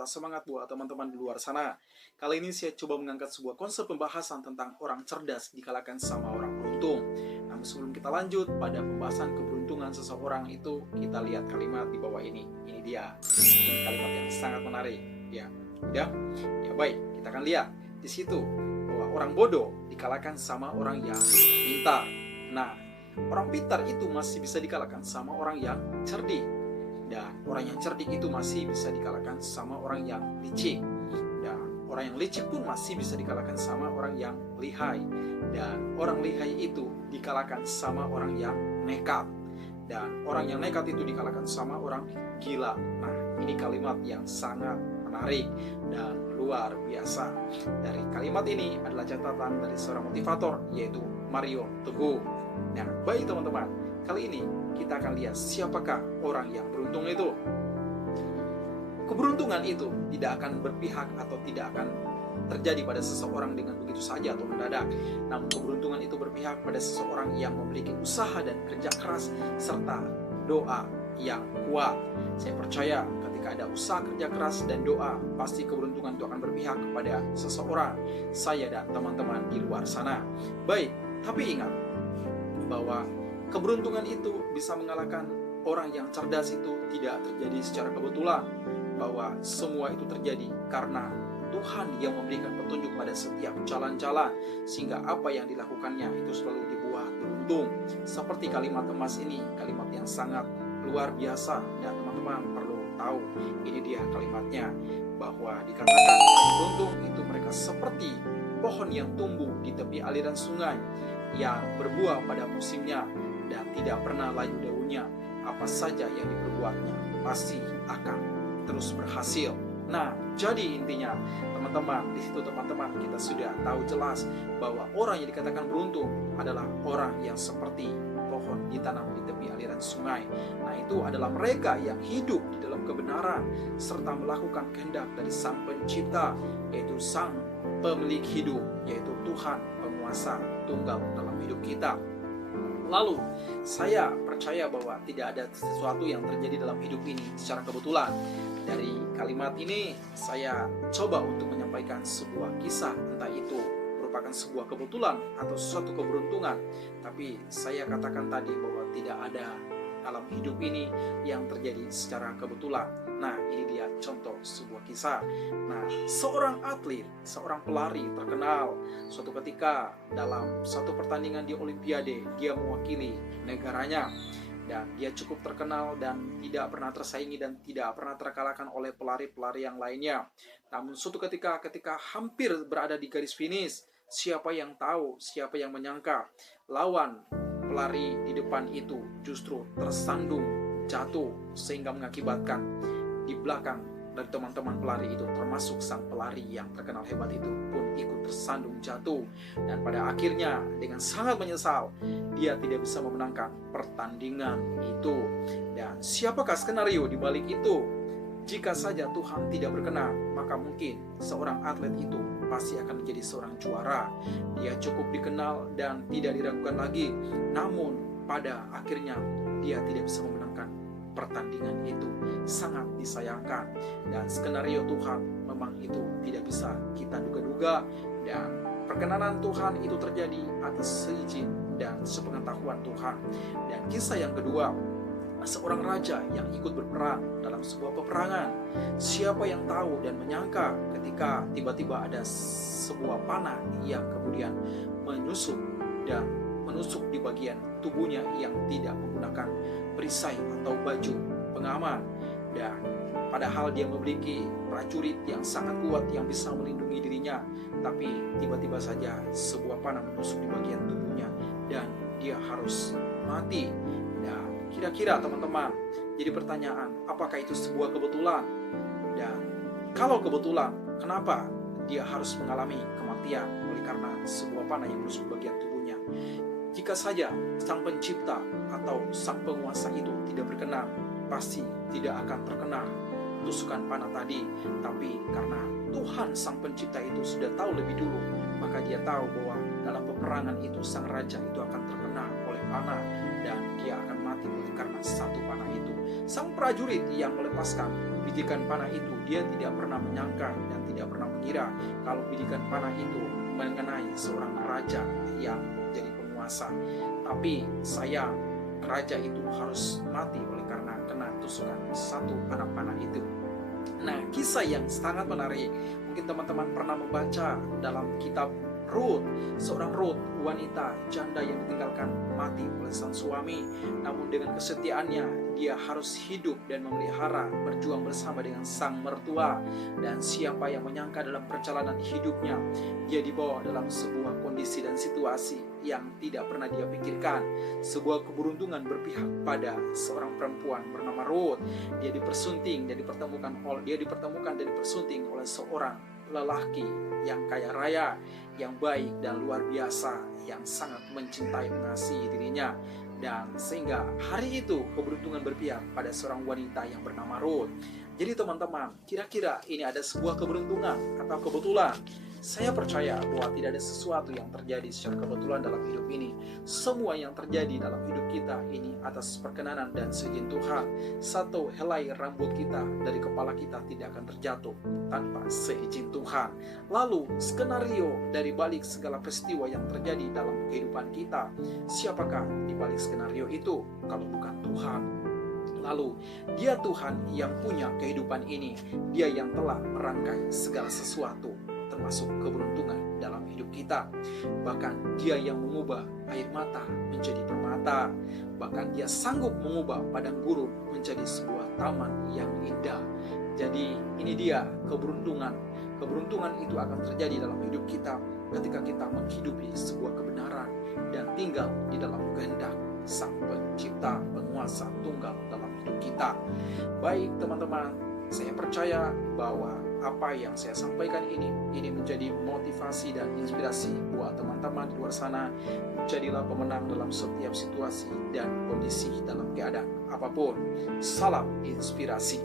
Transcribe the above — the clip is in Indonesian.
serta semangat buat teman-teman di luar sana. Kali ini saya coba mengangkat sebuah konsep pembahasan tentang orang cerdas dikalahkan sama orang beruntung. Namun sebelum kita lanjut pada pembahasan keberuntungan seseorang itu, kita lihat kalimat di bawah ini. Ini dia. Ini kalimat yang sangat menarik. Ya, udah? Ya baik, kita akan lihat di situ bahwa orang bodoh dikalahkan sama orang yang pintar. Nah, orang pintar itu masih bisa dikalahkan sama orang yang cerdik. Dan orang yang cerdik itu masih bisa dikalahkan sama orang yang licik. Dan orang yang licik pun masih bisa dikalahkan sama orang yang lihai. Dan orang lihai itu dikalahkan sama orang yang nekat. Dan orang yang nekat itu dikalahkan sama orang gila. Nah, ini kalimat yang sangat menarik dan luar biasa. Dari kalimat ini adalah catatan dari seorang motivator, yaitu Mario Teguh. Nah, baik teman-teman, kali ini kita akan lihat siapakah orang yang beruntung itu. Keberuntungan itu tidak akan berpihak atau tidak akan terjadi pada seseorang dengan begitu saja atau mendadak. Namun keberuntungan itu berpihak pada seseorang yang memiliki usaha dan kerja keras serta doa yang kuat. Saya percaya ketika ada usaha kerja keras dan doa, pasti keberuntungan itu akan berpihak kepada seseorang, saya dan teman-teman di luar sana. Baik, tapi ingat bahwa keberuntungan itu bisa mengalahkan orang yang cerdas itu tidak terjadi secara kebetulan, bahwa semua itu terjadi karena Tuhan yang memberikan petunjuk pada setiap jalan-jalan, sehingga apa yang dilakukannya itu selalu dibuat beruntung. Seperti kalimat emas ini, kalimat yang sangat luar biasa, dan teman-teman perlu tahu, ini dia kalimatnya, bahwa dikatakan orang beruntung itu mereka seperti pohon yang tumbuh di tepi aliran sungai, yang berbuah pada musimnya dan tidak pernah layu daunnya. Apa saja yang diperbuatnya pasti akan terus berhasil. Nah, jadi intinya teman-teman, di situ teman-teman kita sudah tahu jelas bahwa orang yang dikatakan beruntung adalah orang yang seperti pohon ditanam di tepi aliran sungai. Nah, itu adalah mereka yang hidup di dalam kebenaran serta melakukan kehendak dari Sang Pencipta, yaitu Sang Pemilik hidup, yaitu Tuhan penguasa tunggal dalam hidup kita. Lalu, saya percaya bahwa tidak ada sesuatu yang terjadi dalam hidup ini secara kebetulan. Dari kalimat ini, saya coba untuk menyampaikan sebuah kisah, entah itu merupakan sebuah kebetulan atau suatu keberuntungan. Tapi saya katakan tadi bahwa tidak ada dalam hidup ini yang terjadi secara kebetulan. Nah, ini dia contoh sebuah kisah. Nah, seorang atlet, seorang pelari terkenal, suatu ketika dalam satu pertandingan di Olimpiade, dia mewakili negaranya. Dan dia cukup terkenal dan tidak pernah tersaingi dan tidak pernah terkalahkan oleh pelari-pelari yang lainnya. Namun suatu ketika hampir berada di garis finish, siapa yang tahu, siapa yang menyangka lawan pelari di depan itu justru tersandung jatuh, sehingga mengakibatkan di belakang dari teman-teman pelari itu, termasuk sang pelari yang terkenal hebat itu pun ikut tersandung jatuh. Dan pada akhirnya dengan sangat menyesal, dia tidak bisa memenangkan pertandingan itu. Dan siapakah skenario di balik itu? Jika saja Tuhan tidak berkenan, maka mungkin seorang atlet itu pasti akan menjadi seorang juara. Dia cukup dikenal dan tidak diragukan lagi. Namun pada akhirnya dia tidak bisa memenangkan pertandingan itu. Sangat disayangkan. Dan skenario Tuhan memang itu tidak bisa kita duga-duga. Dan perkenanan Tuhan itu terjadi atas seizin dan sepengetahuan Tuhan. Dan kisah yang kedua, seorang raja yang ikut berperang dalam sebuah peperangan. Siapa yang tahu dan menyangka ketika tiba-tiba ada sebuah panah yang kemudian menusuk di bagian tubuhnya yang tidak menggunakan perisai atau baju pengaman. Dan padahal dia memiliki prajurit yang sangat kuat yang bisa melindungi dirinya, tapi tiba-tiba saja sebuah panah menusuk di bagian tubuhnya dan dia harus mati. Dan kira-kira teman-teman, jadi pertanyaan, apakah itu sebuah kebetulan? Dan kalau kebetulan, kenapa dia harus mengalami kematian oleh karena sebuah panah yang menusuk bagian tubuhnya? Jika saja Sang Pencipta atau Sang Penguasa itu tidak berkenan, pasti tidak akan terkena tusukan panah tadi. Tapi karena Tuhan Sang Pencipta itu sudah tahu lebih dulu, maka dia tahu bahwa dalam peperangan itu sang raja itu akan terkena oleh panah dan dia akan mati oleh karena satu panah itu. Sang prajurit yang melepaskan bidikan panah itu, dia tidak pernah menyangka dan tidak pernah mengira kalau bidikan panah itu mengenai seorang raja yang jadi penguasa. Tapi sayang, raja itu harus mati oleh karena kena tusukan satu anak panah itu. Nah, kisah yang sangat menarik, mungkin teman-teman pernah membaca dalam kitab Rut, seorang Rut, wanita janda yang ditinggalkan mati oleh sang suami, namun dengan kesetiaannya dia harus hidup dan memelihara, berjuang bersama dengan sang mertua. Dan siapa yang menyangka dalam perjalanan hidupnya dia dibawa dalam sebuah kondisi dan situasi yang tidak pernah dia pikirkan. Sebuah keberuntungan berpihak pada seorang perempuan bernama Rut. Dia dipersunting dan dipertemukan dan dipersunting oleh seorang lelaki yang kaya raya, yang baik dan luar biasa, yang sangat mencintai mengasihi dirinya. Dan sehingga hari itu keberuntungan berpihak pada seorang wanita yang bernama Rut. Jadi teman-teman, kira-kira ini ada sebuah keberuntungan atau kebetulan? Saya percaya bahwa tidak ada sesuatu yang terjadi secara kebetulan dalam hidup ini. Semua yang terjadi dalam hidup kita ini atas perkenanan dan seizin Tuhan. Satu helai rambut kita dari kepala kita tidak akan terjatuh tanpa seizin Tuhan. Lalu skenario dari balik segala peristiwa yang terjadi dalam kehidupan kita, siapakah di balik skenario itu kalau bukan Tuhan? Lalu dia Tuhan yang punya kehidupan ini, dia yang telah merangkai segala sesuatu, termasuk keberuntungan dalam hidup kita. Bahkan dia yang mengubah air mata menjadi permata. Bahkan dia sanggup mengubah padang gurun menjadi sebuah taman yang indah. Jadi ini dia keberuntungan. Keberuntungan itu akan terjadi dalam hidup kita ketika kita menghidupi sebuah kebenaran dan tinggal di dalam kehendak Sang Pencipta, Penguasa Tunggal dalam hidup kita. Baik teman-teman, saya percaya bahwa apa yang saya sampaikan ini menjadi motivasi dan inspirasi buat teman-teman di luar sana. Jadilah pemenang dalam setiap situasi dan kondisi dalam keadaan apapun. Salam inspirasi.